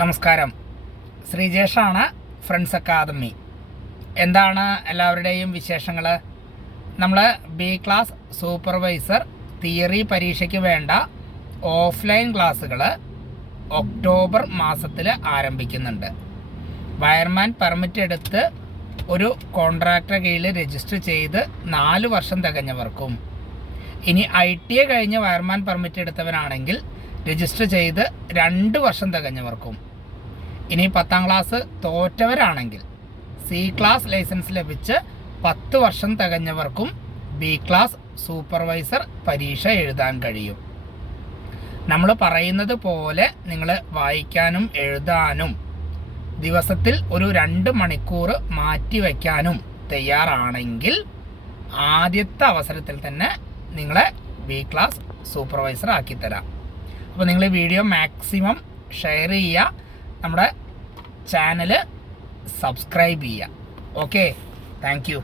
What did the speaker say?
നമസ്കാരം, ശ്രീജേഷാണ്, friends academy. എന്താണ് എല്ലാവരുടെയും വിശേഷങ്ങൾ? നമ്മൾ ബി ക്ലാസ് സൂപ്പർവൈസർ തിയറി പരീക്ഷയ്ക്ക് വേണ്ട ഓഫ്ലൈൻ ക്ലാസ്സുകൾ ഒക്ടോബർ മാസത്തിൽ ആരംഭിക്കുന്നുണ്ട്. വയർമാൻ പെർമിറ്റ് എടുത്ത് ഒരു കോൺട്രാക്ടറെ കീഴിൽ രജിസ്റ്റർ ചെയ്ത് 4 വർഷം തികഞ്ഞവർക്കും, ഇനി ITA കഴിഞ്ഞ് വയർമാൻ പെർമിറ്റ് എടുത്തവനാണെങ്കിൽ രജിസ്റ്റർ ചെയ്ത് 2 വർഷം തികഞ്ഞവർക്കും, ഇനി 10ാം ക്ലാസ് തോറ്റവരാണെങ്കിൽ C ക്ലാസ് ലൈസൻസ് ലഭിച്ച് 10 വർഷം തികഞ്ഞവർക്കും ബി ക്ലാസ് സൂപ്പർവൈസർ പരീക്ഷ എഴുതാൻ കഴിയും. നമ്മൾ പറയുന്നത് പോലെ നിങ്ങൾ വായിക്കാനും എഴുതാനും ദിവസത്തിൽ ഒരു 2 മണിക്കൂർ മാറ്റി വയ്ക്കാനും തയ്യാറാണെങ്കിൽ ആദ്യത്തെ അവസരത്തിൽ തന്നെ നിങ്ങളെ ബി ക്ലാസ് സൂപ്പർവൈസർ ആക്കിത്തരാം. അപ്പോൾ നിങ്ങൾ ഈ വീഡിയോ മാക്സിമം ഷെയർ ചെയ്യുക, നമ്മുടെ ചാനൽ സബ്സ്ക്രൈബ് ചെയ്യുക. Okay, thank you.